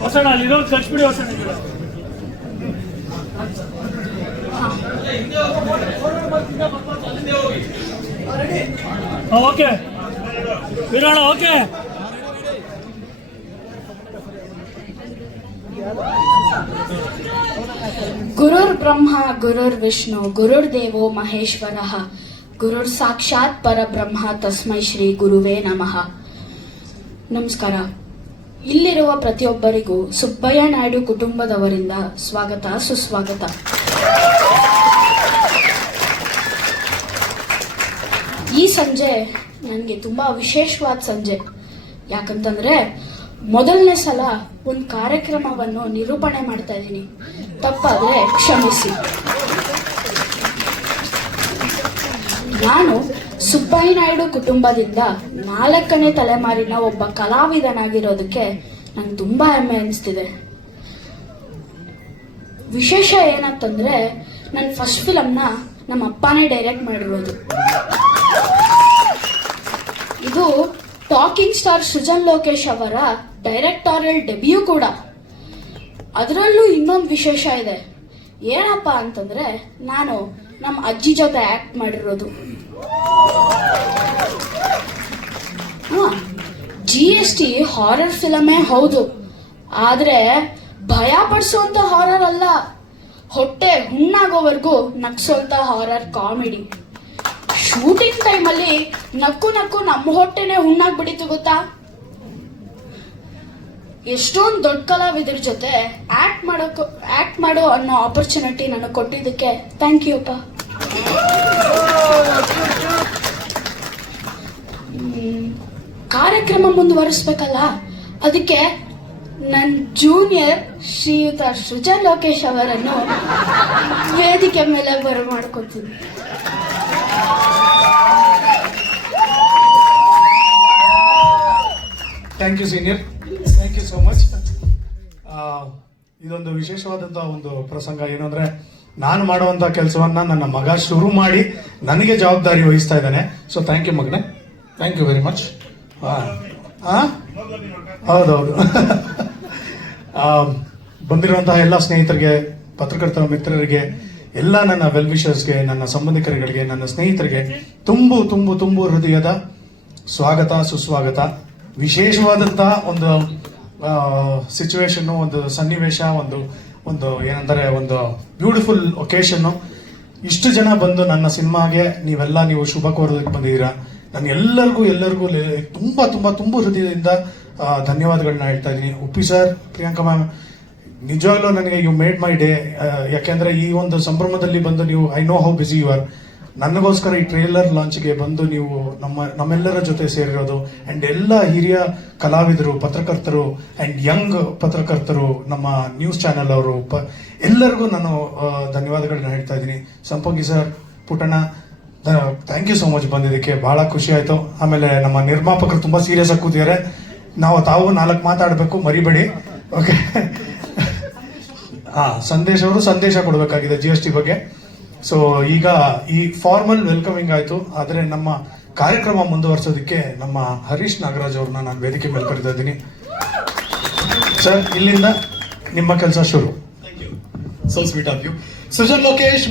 ಹೊಸಣ ಅಲ್ಲಿರೋ ಕಳ್ಸ್ಬಿಡಿ ಹೊಸಣ ಈ ಕಡೆ. ಹಾ, ಓಕೆ ವೀರಣ್ಣ ಓಕೆ ಗುರುರ್ ಬ್ರಹ್ಮ ಗುರುರ್ ವಿಷ್ಣು ಗುರುರ್ ದೇವೋ ಮಹೇಶ್ವರ ಗುರುರ್ ಸಾಕ್ಷಾತ್ ಪರಬ್ರಹ್ಮ ತಸ್ಮೈ ಶ್ರೀ ಗುರುವೇ ನಮಃ ನಮಸ್ಕಾರ ಇಲ್ಲಿರುವ ಪ್ರತಿಯೊಬ್ಬರಿಗೂ ಸುಬ್ಬಯ್ಯ ನಾಯ್ಡು ಕುಟುಂಬದವರಿಂದ ಸ್ವಾಗತ, ಸುಸ್ವಾಗತ. ಈ ಸಂಜೆ ನನಗೆ ತುಂಬಾ ವಿಶೇಷವಾದ ಸಂಜೆ. ಯಾಕಂತಂದ್ರೆ ಮೊದಲನೇ ಸಲ ಒಂದು ಕಾರ್ಯಕ್ರಮವನ್ನು ನಿರೂಪಣೆ ಮಾಡ್ತಾ ಇದ್ದೀನಿ. ತಪ್ಪಾದ್ರೆ ಕ್ಷಮಿಸಿ. ನಾನು ಸುಬ್ಬಯ್ಯ ನಾಯ್ಡು ಕುಟುಂಬದಿಂದ ನಾಲ್ಕನೇ ತಲೆಮಾರಿನ ಒಬ್ಬ ಕಲಾವಿದನಾಗಿರೋದಕ್ಕೆ ನಂಗೆ ತುಂಬಾ ಹೆಮ್ಮೆ ಅನಿಸ್ತಿದೆ. ವಿಶೇಷ ಏನಂತಂದ್ರೆ ನನ್ನ ಫಸ್ಟ್ ಫಿಲಮ್ನ ನಮ್ಮ ಅಪ್ಪನೇ ಡೈರೆಕ್ಟ್ ಮಾಡಿರೋದು. ಇದು ಟಾಕಿಂಗ್ ಸ್ಟಾರ್ ಸೃಜನ್ ಲೋಕೇಶ್ ಅವರ ಡೈರೆಕ್ಟೋರಿಯಲ್ ಡೆಬ್ಯೂ ಕೂಡ. ಅದರಲ್ಲೂ ಇನ್ನೊಂದು ವಿಶೇಷ ಇದೆ. ಏನಪ್ಪ ಅಂತಂದ್ರೆ ನಾನು ನಮ್ಮ ಅಜ್ಜಿ ಜೊತೆ ಆಕ್ಟ್ ಮಾಡಿರೋದು. ಜಿ ಎಸ್ ಟಿ ಹಾರರ್ ಫಿಲಮೇ ಹೌದು. ಆದ್ರೆ ಭಯ ಪಡಿಸುವಂತ ಹಾರರ್ ಅಲ್ಲ. ಹೊಟ್ಟೆ ಹುಣ್ಣಾಗೋವರೆಗೂ ನಕ್ಸುವಂತ ಹಾರರ್ ಕಾಮಿಡಿ ಶೂಟಿಂಗ್ ಟೈಮಲ್ಲಿ ನಕ್ಕು ನಕ್ಕು ನಮ್ಮ ಹೊಟ್ಟೆನೆ ಹುಣ್ಣಾಗ್ಬಿಡಿತು ಗೊತ್ತಾ? ಎಷ್ಟೊಂದು ದೊಡ್ಡ ಕಲಾವಿದರ ಜೊತೆ ಆಕ್ಟ್ ಮಾಡೋಕೆ ಆಕ್ಟ್ ಮಾಡೋ ಅನ್ನೋ ಆಪರ್ಚುನಿಟಿ ನನಗೆ ಕೊಟ್ಟಿದ್ದಕ್ಕೆ. ಥ್ಯಾಂಕ್ ಯು ಅಪ್ಪ ಮ್, ಕಾರ್ಯಕ್ರಮ ಮುಂದುವರಿಸ್ಬೇಕಲ್ಲ? ಅದಕ್ಕೆ ನನ್ನ ಜೂನಿಯರ್ ಶ್ರೀಯುತ ಸೃಜಾ ಲೋಕೇಶ್ ಅವರನ್ನು ವೇದಿಕೆ ಮೇಲೆ ಬರಮಾಡ್ಕೊತೀನಿ thank you senior thank you so much ಇದೊಂದು ವಿಶೇಷವಾದಂಥ ಒಂದು ಪ್ರಸಂಗ ಏನಂದ್ರೆ ನಾನು ಮಾಡುವಂಥ ಕೆಲಸವನ್ನ ನನ್ನ ಮಗ ಶುರು ಮಾಡಿ ನನಗೆ ಜವಾಬ್ದಾರಿ ವಹಿಸ್ತಾ ಇದ್ದಾನೆ. ಸೊ ಥ್ಯಾಂಕ್ ಯು ಮಗನೇ. ಥ್ಯಾಂಕ್ ಯು ವೆರಿ ಮಚ್ ಹೌದೌದು. ಆ, ಬಂದಿರುವಂತಹ ಎಲ್ಲ ಸ್ನೇಹಿತರಿಗೆ ಪತ್ರಕರ್ತರ ಮಿತ್ರರಿಗೆ ಎಲ್ಲ ನನ್ನ ವೆಲ್ ವಿಷರ್ಸ್ಗೆ ನನ್ನ ಸಂಬಂಧಿಕರುಗಳಿಗೆ ನನ್ನ ಸ್ನೇಹಿತರಿಗೆ ತುಂಬು ತುಂಬು ತುಂಬು ಹೃದಯದ ಸ್ವಾಗತ ಸುಸ್ವಾಗತ. ವಿಶೇಷವಾದಂತಹ ಒಂದು ಸಿಚುವೇಶನ್ನು ಒಂದು ಸನ್ನಿವೇಶ ಒಂದು ಒಂದು ಏನಂದರೆ ಒಂದು ಬ್ಯೂಟಿಫುಲ್ ಒಕೇಶನ್ನು ಇಷ್ಟು ಜನ ಬಂದು ನನ್ನ ಸಿನಿಮಾಗೆ ನೀವೆಲ್ಲ ನೀವು ಶುಭ ಕೋರೋದಕ್ಕೆ ಬಂದಿದ್ದೀರಾ? ನಾನು ಎಲ್ಲರಿಗೂ ಎಲ್ಲರಿಗೂ ತುಂಬ, ತುಂಬಾ ತುಂಬಾ ಹೃದಯದಿಂದ ಧನ್ಯವಾದಗಳನ್ನ ಹೇಳ್ತಾ ಇದ್ದೀನಿ. ಉಪ್ಪಿ ಸರ್, ಪ್ರಿಯಾಂಕಾ ಮ್ಯಾಮ್, ನಿಜವಾಗ್ಲೂ ನನಗೆ ಯು ಮೇಡ್ ಮೈ ಡೇ ಯಾಕೆಂದ್ರೆ ಈ ಒಂದು ಸಂಭ್ರಮದಲ್ಲಿ ಬಂದು ನೀವು I know how busy you are ನನಗೋಸ್ಕರ ಈ ಟ್ರೇಲರ್ ಲಾಂಚ್ಗೆ ಬಂದು ನೀವು ನಮ್ಮ, ನಮ್ಮೆಲ್ಲರ ಜೊತೆ ಸೇರಿರೋದು. ಅಂಡ್ ಎಲ್ಲ ಹಿರಿಯ ಕಲಾವಿದರು, ಪತ್ರಕರ್ತರು ಅಂಡ್ ಯಂಗ್ ಪತ್ರಕರ್ತರು, ನಮ್ಮ ನ್ಯೂಸ್ ಚಾನೆಲ್ ಅವರು ಎಲ್ಲರಿಗೂ ನಾನು ಧನ್ಯವಾದಗಳನ್ನ ಹೇಳ್ತಾ ಇದ್ದೀನಿ. ಸಂಪಂಗಿ ಸರ್, ಪುಟಣ ಥ್ಯಾಂಕ್ ಯು ಸೋ ಮಚ್ ಬಂದಿದ್ದಕ್ಕೆ ಬಹಳ ಖುಷಿ ಆಯಿತು. ಆಮೇಲೆ ನಮ್ಮ ನಿರ್ಮಾಪಕರು ತುಂಬ ಸೀರಿಯಸ್ ಆಗಿ ಕೂತಿದ್ದಾರೆ. ನಾವು ತಾವು ನಾಲ್ಕು ಮಾತಾಡಬೇಕು, ಮರಿಬೇಡಿ. ಓಕೆ ಹಾಂ, ಸಂದೇಶ್ ಅವರು ಸಂದೇಶ ಕೊಡಬೇಕಾಗಿದೆ ಜಿ ಎಸ್ ಟಿ ಬಗ್ಗೆ. ಸೊ ಈಗ ಈ ಫಾರ್ಮಲ್ ವೆಲ್ಕಮಿಂಗ್ ಆಯಿತು. ಆದರೆ ನಮ್ಮ ಕಾರ್ಯಕ್ರಮ ಮುಂದುವರ್ಸೋದಕ್ಕೆ ನಮ್ಮ ಹರೀಶ್ ನಾಗರಾಜ್ ಅವ್ರನ್ನ ನಾನು ವೇದಿಕೆ ಮೇಲೆ ಕರಿತಾ ಇದ್ದೀನಿ. ಸರ್ ಇಲ್ಲಿಂದ ನಿಮ್ಮ ಕೆಲಸ ಶುರು. So sweet of you Sujan Lokesh.